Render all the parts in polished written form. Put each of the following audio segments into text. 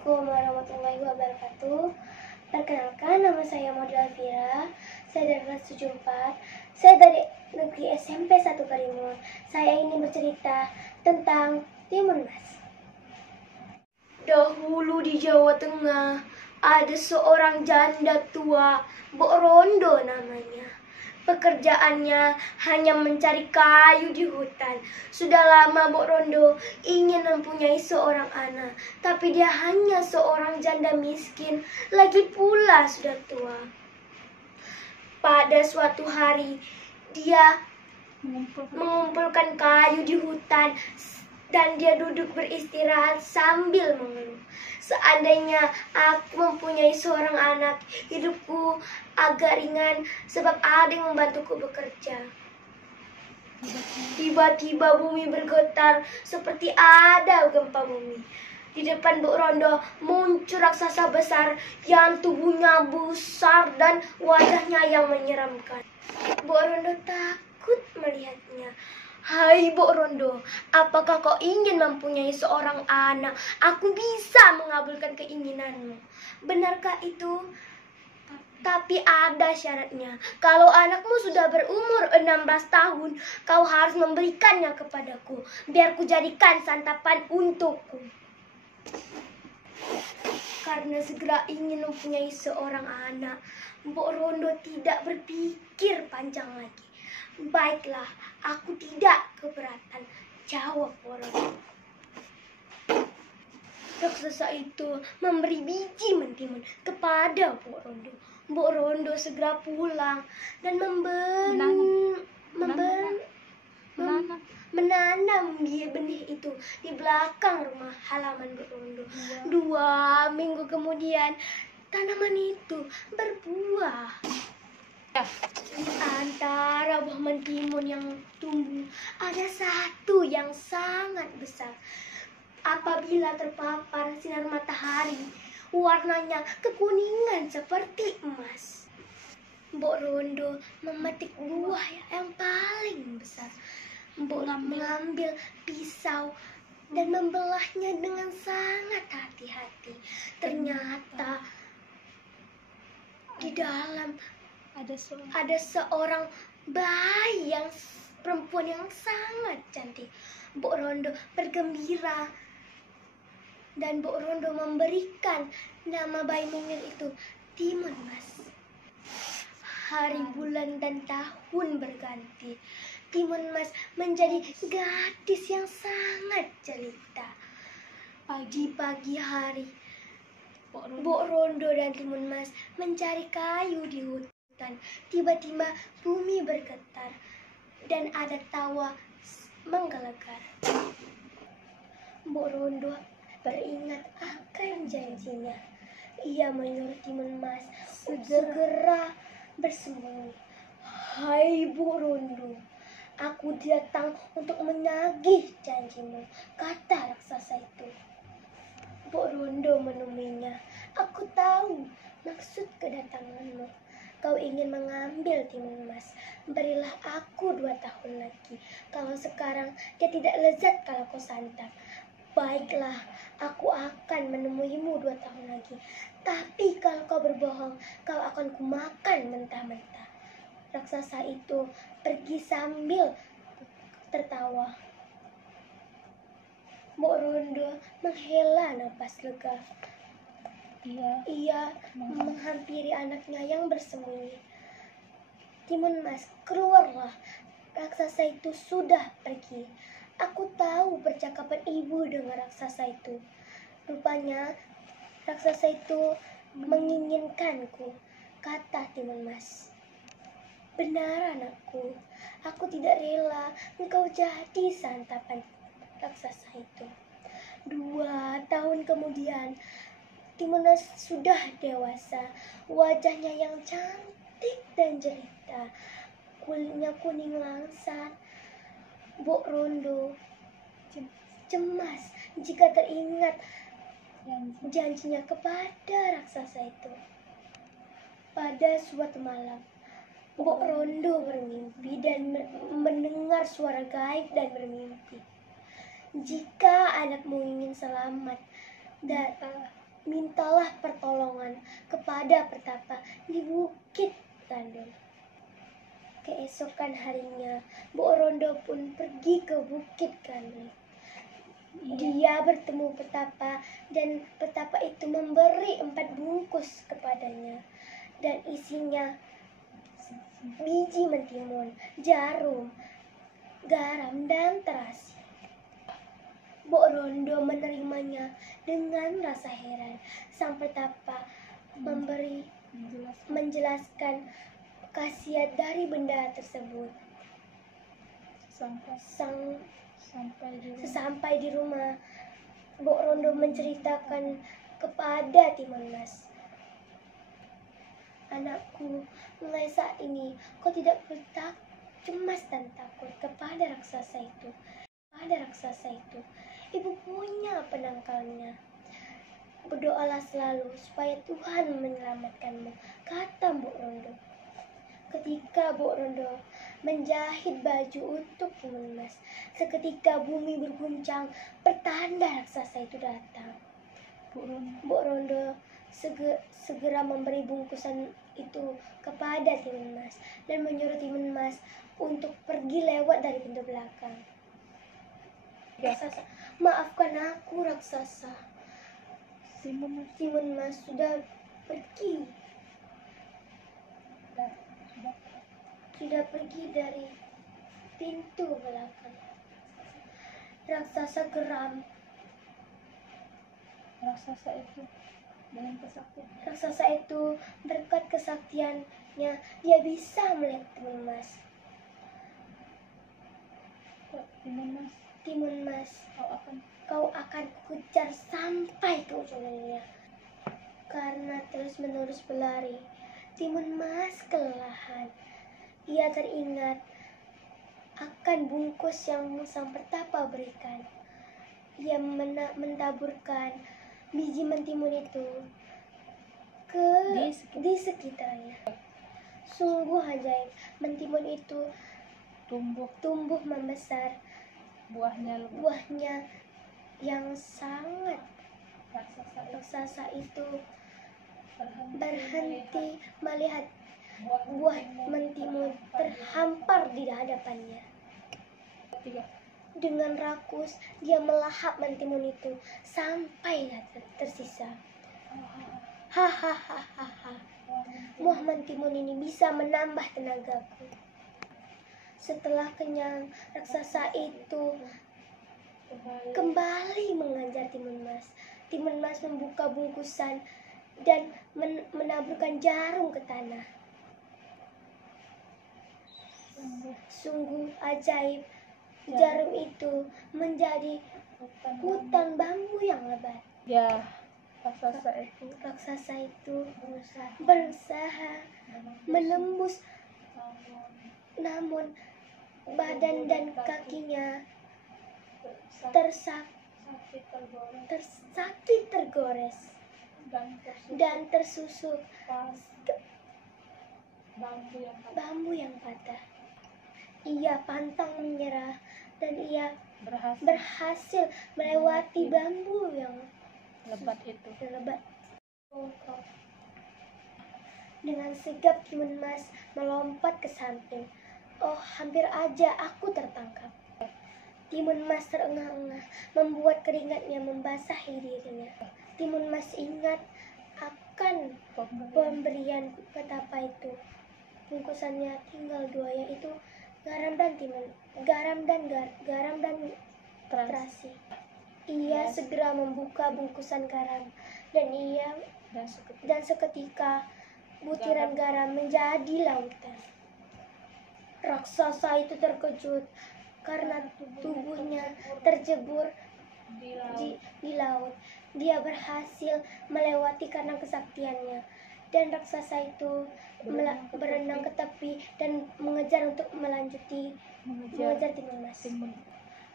Assalamualaikum warahmatullahi wabarakatuh. Perkenalkan, nama saya Maudie Alfira. Saya dari kelas 74. Saya dari negeri SMP 1 Karimun. Saya ingin bercerita tentang Timun Mas. Dahulu di Jawa Tengah ada seorang janda tua, Mbok Rondo namanya. Pekerjaannya hanya mencari kayu di hutan. Sudah lama Mbok Rondo ingin mempunyai seorang anak, tapi dia hanya seorang janda miskin, lagi pula sudah tua. Pada suatu hari, dia mengumpulkan kayu di hutan dan dia duduk beristirahat sambil mengeluh. Seandainya aku mempunyai seorang anak, hidupku agak ringan sebab ada yang membantuku bekerja. Tiba-tiba bumi bergetar seperti ada gempa bumi. Di depan Mbok Rondo muncul raksasa besar yang tubuhnya besar dan wajahnya yang menyeramkan. Mbok Rondo takut melihatnya. Hai Mbok Rondo, apakah kau ingin mempunyai seorang anak? Aku bisa mengabulkan keinginanmu. Benarkah itu? Tapi ada syaratnya. Kalau anakmu sudah berumur 16 tahun, kau harus memberikannya kepadaku, biar ku jadikan santapan untukku. Karena segera ingin mempunyai seorang anak, Mbok Rondo tidak berpikir panjang lagi. Baiklah, aku tidak keberatan, jawab Mbok Rondo. Raksasa itu memberi biji mentimun kepada Mbok Rondo. Mbok Rondo segera pulang dan menanam benih itu di belakang rumah halaman Mbok Rondo. 2 minggu kemudian tanaman itu berbuah. Di antara buah mentimun yang tumbuh ada satu yang sangat besar. Apabila terpapar sinar matahari, warnanya kekuningan seperti emas. Mbok Rondo memetik buah yang paling besar. Mbok mengambil pisau dan membelahnya dengan sangat hati-hati. Ternyata di dalam ada seorang bayi perempuan yang sangat cantik. Mbok Rondo bergembira dan Mbok Rondo memberikan nama bayi mungil itu Timun Mas. Hari, bulan, dan tahun berganti. Timun Mas menjadi gadis yang sangat jelita. Di pagi hari, Mbok Rondo dan Timun Mas mencari kayu di hutan. Tiba-tiba bumi bergetar dan ada tawa menggelegar. Mbok Rondo beringat akan janjinya. Ia menyuruh Timun Mas segera bersembunyi. Hai Mbok Rondo, aku datang untuk menagih janjimu, kata raksasa itu. Mbok Rondo menemuinya. Aku tahu maksud kedatanganmu. Kau ingin mengambil Timun Mas. Berilah aku 2 tahun lagi. Kalau sekarang dia tidak lezat kalau kau santap. Baiklah, aku akan menemuimu 2 tahun lagi. Tapi kalau kau berbohong, kau akan kumakan mentah-mentah. Raksasa itu pergi sambil tertawa. Mbok Rondo menghela napas lega. Ia menghampiri anaknya yang bersembunyi. Timun Mas, keluarlah. Raksasa itu sudah pergi. Aku tahu percakapan ibu dengan raksasa itu. Rupanya raksasa itu menginginkanku, kata Timun Mas. Benar anakku, aku tidak rela engkau jadi santapan raksasa itu. 2 tahun kemudian, Timun Mas sudah dewasa, wajahnya yang cantik dan jelita, kulitnya kuning langsat. Mbok Rondo cemas jika teringat janjinya kepada raksasa itu. Pada suatu malam, Mbok Rondo bermimpi dan mendengar suara gaib dan bermimpi. Jika anakmu ingin selamat, mintalah pertolongan kepada petapa di Bukit Gandul. Keesokan harinya, Mbok Rondo pun pergi ke Bukit Gandul. Dia bertemu petapa dan petapa itu memberi 4 bungkus kepadanya. Dan isinya biji mentimun, jarum, garam, dan terasi. Mbok Rondo menerimanya dengan rasa heran. Sang petapa menjelaskan khasiat dari benda tersebut. Sesampai di rumah, Mbok Rondo menceritakan kepada Timun Mas. Anakku, mulai saat ini kau tidak perlu cemas dan takut kepada raksasa itu. Ibu punya penangkalnya. Berdoalah selalu supaya Tuhan menyelamatkanmu, kata Mbok Rondo. Ketika Mbok Rondo menjahit baju untuk Timun Mas, seketika bumi berguncang, pertanda raksasa itu datang. Mbok Rondo segera memberi bungkusan itu kepada Timun Mas dan menyuruh Timun Mas untuk pergi lewat dari pintu belakang. Raksasa, maafkan aku raksasa. Timun Mas sudah pergi. Sudah pergi dari pintu belakang. Raksasa geram. Raksasa itu berkat kesaktiannya dia bisa melihat Timun Mas. Timun Mas, kau akan kukejar sampai ke ujung dunia. Karena terus-menerus berlari, Timun Mas kelelahan. Ia teringat akan bungkus yang sang petapa berikan. Ia mentaburkan biji mentimun itu di sekitarnya. Sungguh ajaib, mentimun itu tumbuh membesar. Buahnya yang sangat raksasa itu berhenti melihat buah mentimun terhampar di hadapannya. Dengan rakus dia melahap mentimun itu sampai tersisa. Hahaha. Buah mentimun ini bisa menambah tenagaku. Setelah kenyang, raksasa itu kembali mengejar Timun Mas. Timun Mas membuka bungkusan dan menaburkan jarum ke tanah. Sungguh ajaib, jarum itu menjadi hutan bambu yang lebat. Ya, Raksasa itu berusaha menembus, namun badan dan kakinya tersakit tergores dan tersusuk bambu yang patah. Ia pantang menyerah dan ia berhasil melewati bambu yang lebat itu. Dengan sigap Timun Mas melompat ke samping. Oh, hampir aja aku tertangkap. Timun Mas terengah-engah, membuat keringatnya membasahi dirinya. Timun Mas ingat akan pemberian petapa itu. Bungkusannya tinggal 2, yaitu garam dan terasi. Ia segera membuka bungkusan garam dan seketika butiran garam menjadi lautan. Raksasa itu terkejut karena tubuhnya terjebur di laut. Dia berhasil melewati karena kesaktiannya, dan raksasa itu berenang ke tepi dan mengejar untuk mengejar Timun Mas.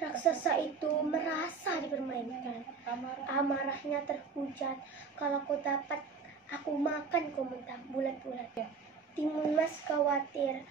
Raksasa itu merasa dipermainkan. Amarahnya terhujat. Kalau kau dapat, aku makan kau mentah bulat-bulat. Timun Mas khawatir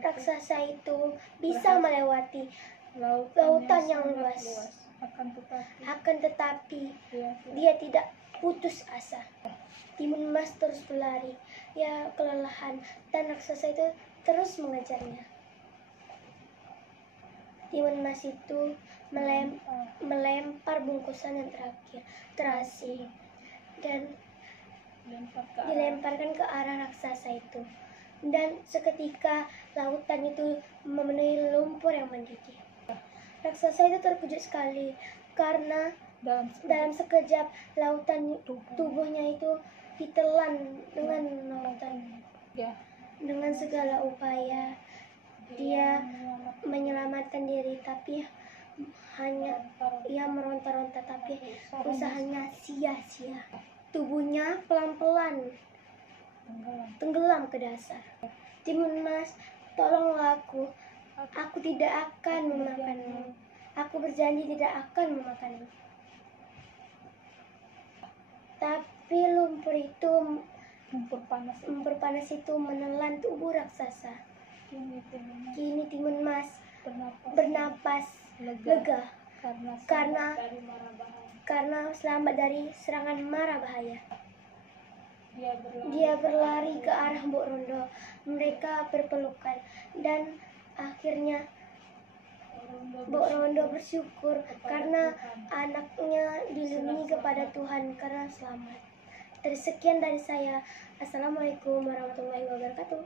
raksasa itu bisa melewati lautan yang luas. Akan tetapi dia dia tidak putus asa. Timun Mas terus berlari. Ia kelelahan dan raksasa itu terus mengejarnya. Timun Mas itu melempar bungkusan yang terasi dan dilemparkan ke arah raksasa itu. Dan seketika lautan itu memenuhi lumpur yang mendidih. Raksasa itu terkejut sekali karena dalam sekejap lautan tubuhnya itu ditelan dengan lautan. Dengan segala upaya dia menyelamatkan diri, tapi hanya ia meronta-ronta, tapi usahanya sia-sia. Tubuhnya pelan-pelan tenggelam ke dasar. Timun Mas, tolonglah aku. Aku tidak akan memakanmu. Aku berjanji tidak akan memakanmu. Tapi lumpur panas itu menelan tubuh raksasa. Kini Timun Mas bernapas lega karena selamat dari serangan mara bahaya. Dia berlari ke arah Mbok Rondo. Mereka berpelukan dan akhirnya Mbok Rondo bersyukur karena anaknya dilindungi kepada Tuhan karena selamat. Sekian dari saya. Assalamualaikum warahmatullahi wabarakatuh.